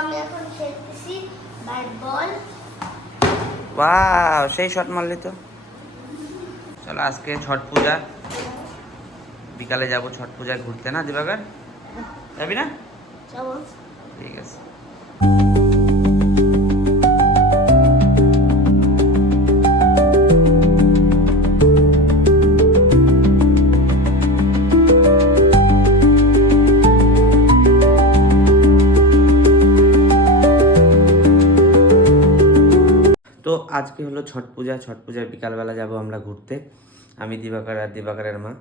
আমি এখন খেলতেছি ব্যাট বল। ওয়াও, সেই শট মারলি তো। চলো আজকে ছট পূজা, বিকালে যাব ছট পূজায় ঘুরতে, না দিবাকর? যাবি না? যাবো। ঠিক আছে। তো আজকে হলো ছট পূজা। ছট পূজার বিকালবেলা যাব আমরা ঘুরতে, আমি দিবাকর আর দিবাকরের মা।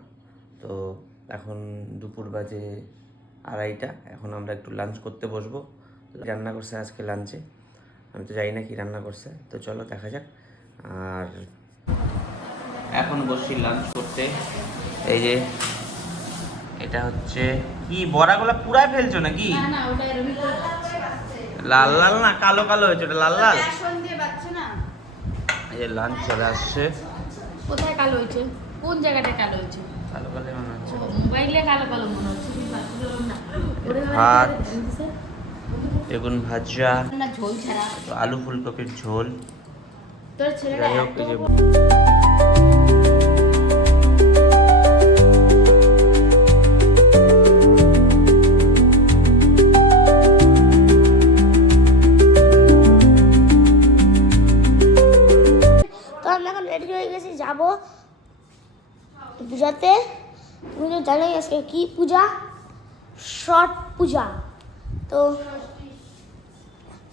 তো এখন দুপুর বাজে 2:30। এখন আমরা একটু লাঞ্চ করতে বসবো। রান্না করছে আজকে লাঞ্চে, আমি তো জানি না কি রান্না করছে, তো চলো দেখা যাক। আর এখন বসছি লাঞ্চ করতে। এই যে এটা হচ্ছে কি, বড়াগুলো পুরাই ফেলছো নাকি? লাল লাল না কালো কালো হয়েছে, ওটা লাল লাল। এই যে লাঞ্চ চলে আসছে। কোথায় কালো হয়েছে? কোন জায়গাটা কালো হয়েছে? কালো কালো মনে হচ্ছে। মোবাইলে কালো কালো মনে হচ্ছে। ভাত, বেগুন ভাজা, না ঝোল ছাড়া। আলু ফুলকপির ঝোল। তোর ছেলেটা যাই হোক, এই যে তো আমি এখন রেডি হয়ে গেছি, যাবো পূজাতে। তুমি তো জানোই আজকে কি পূজা, ছট পূজা। তো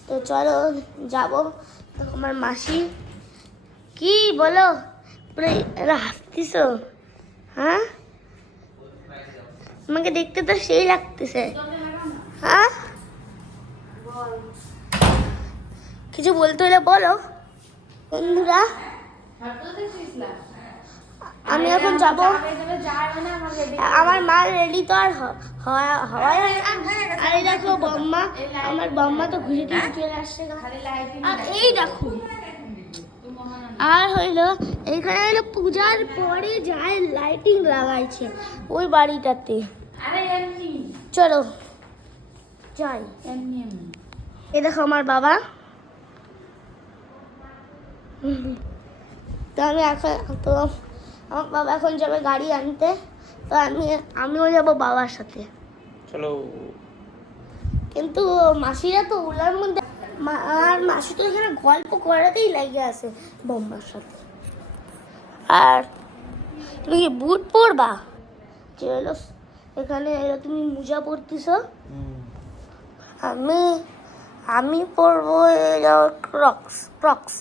তো চলো যাবো। তো আমার মাসি কি বলো, পুরো হাসতিস, হ্যাঁ? আমাকে দেখতে তো সেই লাগতেছে, হ্যাঁ? কিছু বলতে হলে বলো। বন্ধুরা, আমি এখন যাব। আমার মা রেডি তো আর হওয়াই হয় না। আর এই দেখো বম্মা, আমার বম্মা তো ঘুরে ঘুরে চলে আসছে। আর এই দেখো, আর হইলো এইখানে হইলো পূজার পরে যায় লাইটিং লাগাইছে ওই বাড়িটাতে। চলো যাই। এই দেখো আমার বাবা। তো আমি এখন, তো আমার বাবা এখন যাবে গাড়ি আনতে। তো আমিও যাব বাবার সাথে। চলো। কিন্তু মাসিরা তো ওলার মধ্যে, আর মাসি তো এখানে গল্প করাতেই লাগে আছে বম্মার সাথে। আর তুমি কি বুট পরবা? যে হলো এখানে এলো, তুমি মোজা পরতিস। আমি পরবো এলো ক্রক্স।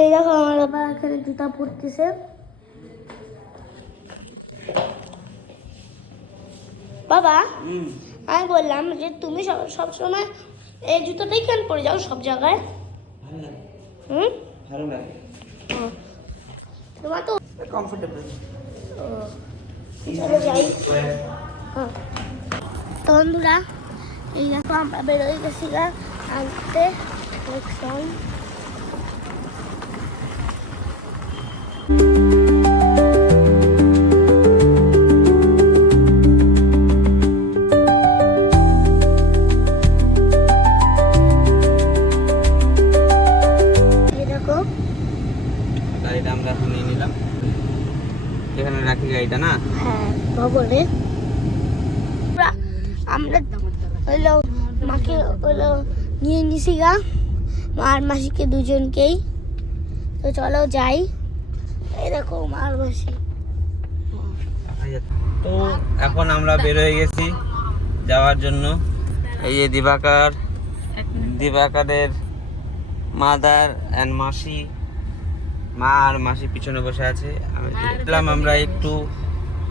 এই দেখো আমার বাবা এখানে জুতা পরতেছে। বাবা, আমি বললাম যে তুমি সব সময় এই জুতাটাই কেন পরে যাও সব জায়গায়? ভালো লাগে, তোমার তো কমফোর্টেবল। চলো যাই। হ্যাঁ, তো বন্ধুরা, এই দেখো আমরা বেরোয় গেছি আনতে ইলেকশন। গাড়িটা আমরা এখন নিয়ে নিলাম, এখানে রাখি গাড়িটা, না? হ্যাঁ, ভবনে আমরা হইলো মাকে হইলো নিয়ে নিছি মার মাসিকে দুজনকেই। তো চলো যাই। এই দেখো মার মাসি। তো এখন আমরা বের হয়ে গেছি যাওয়ার জন্য। এই যে দিবাকরের মাদার অ্যান্ড মাসি, মা আর মাসি পিছনে বসে আছে। আমি দেখলাম আমরা একটু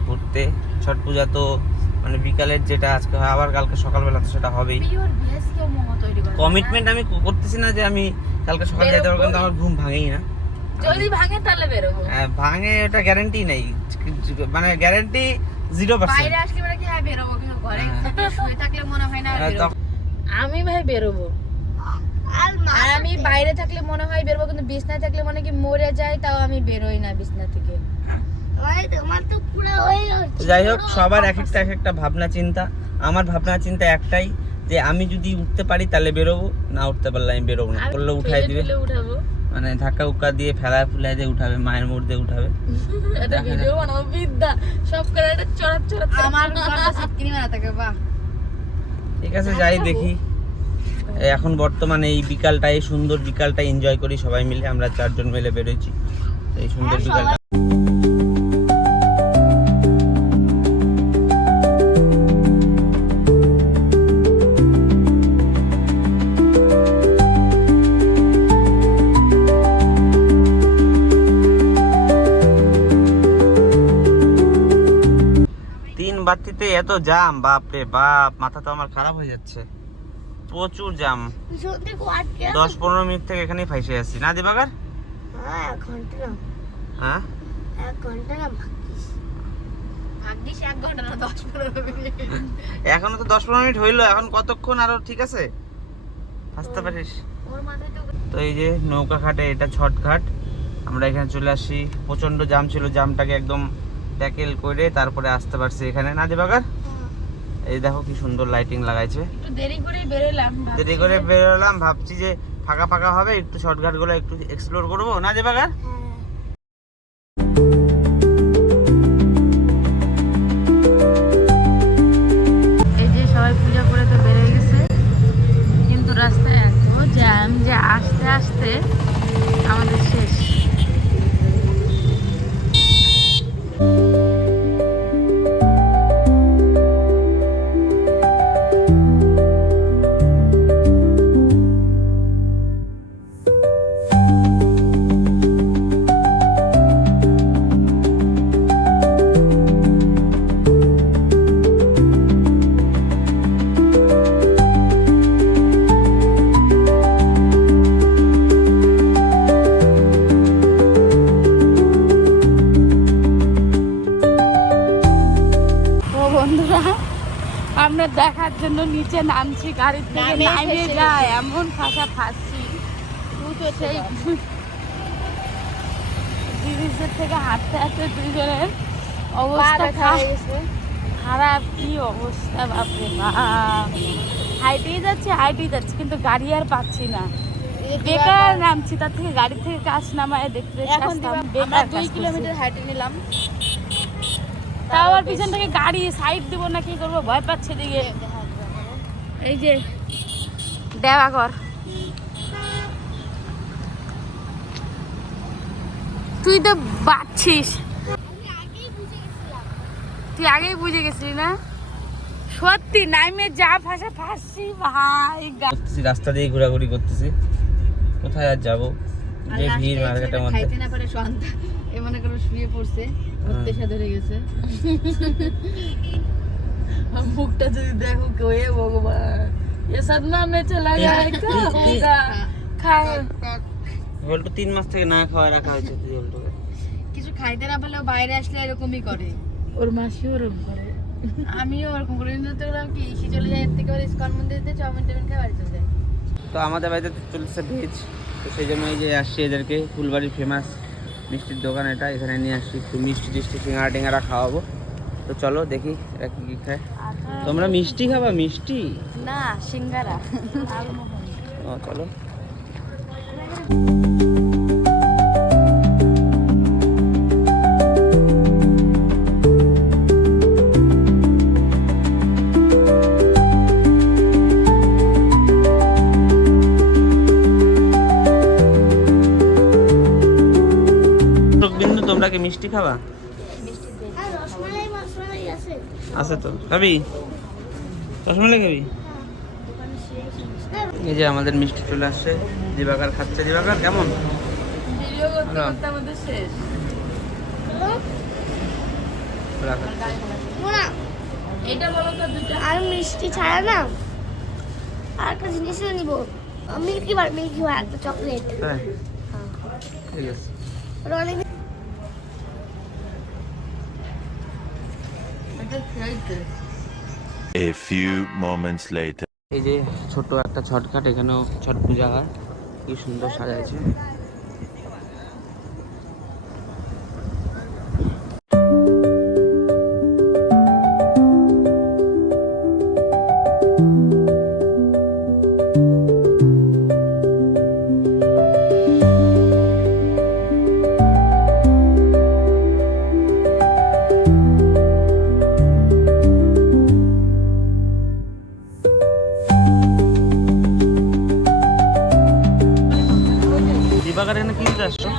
ঘুরতে। ছট পূজা তো মানে বিকালের যেটা আজকে হয়, আবার কালকে সকালবেলা তো সেটা হবেই। কমিটমেন্ট আমি করতেছি না যে আমি কালকে সকালে যেতে পারবো, কিন্তু আমার ঘুম ভাঙেই না। যদি ভাঙে তাহলে বেরোবো। ভাঙে ওটা গ্যারান্টি নেই, মানে গ্যারান্টি 0%। বাইরে আসলে মানে কি হ্যাঁ বেরোবো, কিন্তু ঘরে থেকে শুয়ে থাকলে মনে হয় না আর বেরোবো। আমি ভাই বেরোবো, আর আমি বাইরে থাকলে মনে হয় বেরোবো, কিন্তু বিছনায় থাকলে মনে কি মরে যায়, তাও আমি বেরোই না বিছনা থেকে। তোমার তো পুরো হয়ে যাচ্ছে। যাই হোক, সবার এক একটা ভাবনা চিন্তা। আমার ভাবনা চিন্তা একটাই, যে আমি যদি উঠতে পারি তাহলে বেরোবো, না উঠতে পারলে আমি বেরোবো না। বললে উঠাই দিবে, উঠাবো, মানে ধাক্কা উক্কা দিয়ে ফেলা ফুলাই দিয়ে উঠাবে, মায়ের মোড় দিয়ে উঠাবে। একটা ভিডিও বানাবো বিদ্যা সব করে, একটা চড়াত চড়াত আমার কথা সিটকিনি মারা থাকে। বাহ, ঠিক আছে, যাই দেখি। এখন বর্তমানে এই বিকালটা, এই সুন্দর বিকালটা এনজয় করি সবাই মিলে। আমরা 4 জন মিলে বেরোইছি এই সুন্দর বিকালটা। বাতিতে এত জাম, বাপ রে বাপ, মাথা তো আমার খারাপ হয়ে যাচ্ছে। প্রচুর জাম, 10-15 মিনিট থেকে এখানেই ফাইসে আছি না দিবাকার? হ্যাঁ, 1 ঘন্টা না। হ্যাঁ, 1 ঘন্টা না, ভাগ্যিস 1 ঘন্টা না, 10-15 মিনিট। এখনো তো 10-15 মিনিট হইলো, এখন কতক্ষণ আরো? ঠিক আছে, আসতে পারিস তো। এই যে নৌকা ঘাটে, এটা ছট ঘাট। আমরা এখানে চলে আসি, প্রচন্ড জাম ছিল, জামটাকে একদম ট্যাকেল করে তারপরে আসতে পারছি এখানে না দিবাকার? এই দেখো কি সুন্দর লাইটিং লাগাইছে। একটু দেরি করে বেরোলাম, ভাবছি যে ফাঁকা ফাঁকা হবে, একটু শর্টকাট গুলো একটু এক্সপ্লোর করবো না দিবাকার? এই যে সবাই পূজা করে তো বেরিয়ে গেছে, কিন্তু রাস্তায় এত জ্যাম যে আস্তে আস্তে আমাদের শেষ। আমরা দেখার জন্য নিচে নামছি, গাড়ি থেকে নামে যায় এমন ফাঁসা ফাঁসছি। সেই ব্রিজের থেকে হাঁটতে হাঁটতে দুজনের অবস্থা খারাপ। কি অবস্থা বাপরে বাপ, হাইটেই যাচ্ছে, কিন্তু গাড়ি আর পাচ্ছি না। বেকার নামছি, তার থেকে গাড়ি থেকে কাজ নামায় দেখতে বেকার। 2 কিলোমিটার হাইটে নিলাম, তাও আর পিছন থেকে গাড়ি সাইড দিব না, কি করবো, ভয় পাচ্ছে দিকে। এই যে দেওয়াঘর, তুই তো বাচ্ছিস, তুই আগেই বুঝে গেছিলি না? সত্যি নাইমে যা ভাষা ফাঁসছি ভাই। রাস্তা দিয়ে ঘোরাঘুরি করতেছি, কোথায় আর যাবো, যে ভিড় মার্কেটের মধ্যে। খাইতে না পারে সন্ধ্যা, এ মনে করো শুয়ে পড়ছে, উত্তেজনা ধরে গেছে। মুখটা যদি দেখো কে ভগবান, এ সদমা মে চলা যায় বলতো 3 মাস থেকে না খাওয়া রাখা হয়েছে। কিছু খাইতে না পারলেও বাইরে আসলে এরকমই করে, ওর মাসিও ওরকম করে, আমিও ওরকম করি। তো কি ইসি চলে যায়, এর থেকে ইস্কন মন্দিরেতে চাউমিন টাউমিন খাই বাড়ি চলে যায়। তো আমাদের বাড়িতে চলছে ভেজ, তো সেই জন্য এই যে আসছি এদেরকে, ফুলবাড়ির ফেমাস মিষ্টির দোকান এটা, এখানে নিয়ে আসছি একটু মিষ্টি টিষ্টি সিঙ্গাড়া টিঙ্গাড়া খাওয়াবো। তো চলো দেখি এরা কি কি খায়। তোমরা মিষ্টি খাবা? মিষ্টি না, সিঙ্গারা। ও চলো। তোমরা কি মিষ্টি খাবা? আছে তো, খাবি রসমালাই? খাবি? এই যে আমাদের মিষ্টি চলে আসছে, দিবাকার খাচ্ছে। দিবাকার কেমন? ভিডিও করতে করতে আমাদের শেষ। এটা বলো তো, দুটো আর মিষ্টি ছাড়া না আর একটা জিনিসও নিব, মিল্কি বার একটা চকলেট। হ্যাঁ ঠিক আছে। ওটা অনেক A few moments later. এই যে ছোট্ট একটা ছটঘাট, এখানেও ছট পূজা হয়, কি সুন্দর সাজাইছে। দিবাকার এখানে কি দিতে আসছো?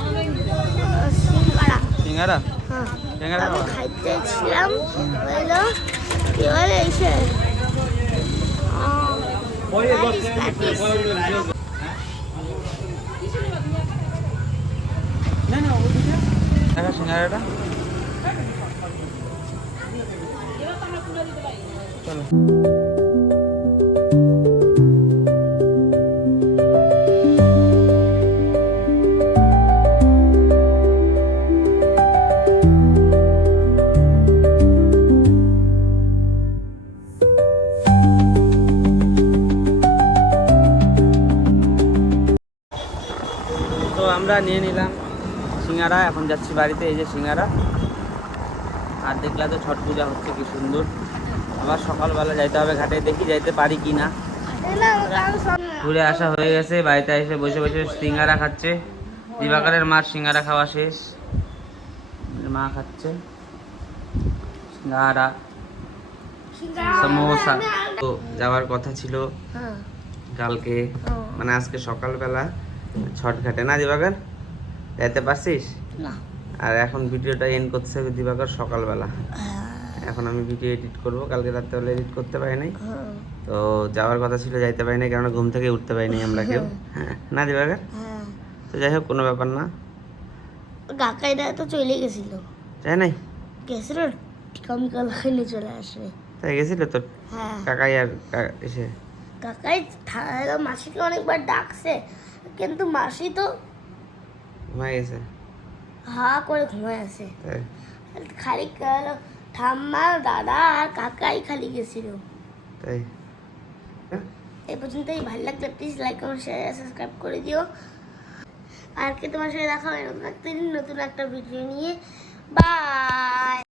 সিঙ্গারা। সিঙ্গারা? হ্যাঁ, সিঙ্গারা আমি খাওয়া? খাইতেছিলাম, হলো কি বলে এসে প্যাটিস। দেখা সিঙ্গারাটা। চলো। তো আমরা নিয়ে নিলাম সিঙ্গারা, এখন যাচ্ছি বাড়িতে। এই যে সিঙ্গারা, আর দেখলা তো ছট পূজা হচ্ছে কি সুন্দর। আবার সকালবেলা যাইতে হবে ঘাটে, দেখি যাইতে পারি কি না। ঘুরে আসা হয়ে গেছে, বাড়িতে এসে বসে বসে সিঙ্গারা খাচ্ছে। দিবাকরের মার সিঙ্গারা খাওয়া শেষ, মা খাচ্ছে সিঙ্গারা সমোসা। তো যাওয়ার কথা ছিল হ্যাঁ, কালকে, মানে আজকে সকালবেলা ছট ঘাটে, না দিবাকর? যাইতে পারছিস? না। আর এখন ভিডিওটা এন্ড করতে হবে দিবাকর সকালবেলা। এখন আমি ভিডিও এডিট করব, কালকে রাত্রেবেলা এডিট করতে পারি নাই। তো যাওয়ার কথা ছিল, যাইতে পারি নাই, কারণ ঘুম থেকে উঠতে পারিনি আমরা কেউ, না দিবাকর? হ্যাঁ, তো যাই হোক, কোনো ব্যাপার না। কাকাইরা তো চলে গেছিল, যাই নাই? গেছিল টিকামিকাল খেলে চলে আসবে। তাই গেছিল তোর হ্যাঁ, কাকাই আর এসে? কাকাই মাসিকে অনেকবার ডাকছে, কিন্তু মাসি তো ঘুমাই গেছে। হা করে ঘুমায় আছে। তাই? খালি ঠাম্মা, দাদা আর কাকাই খালি গেছিল। তাই? এই পর্যন্তই। ভালো লাগলে please like, comment, share, subscribe করে দিও। আর কি তোমার সাথে দেখা হয় নতুন একটা ভিডিও নিয়ে। বাই।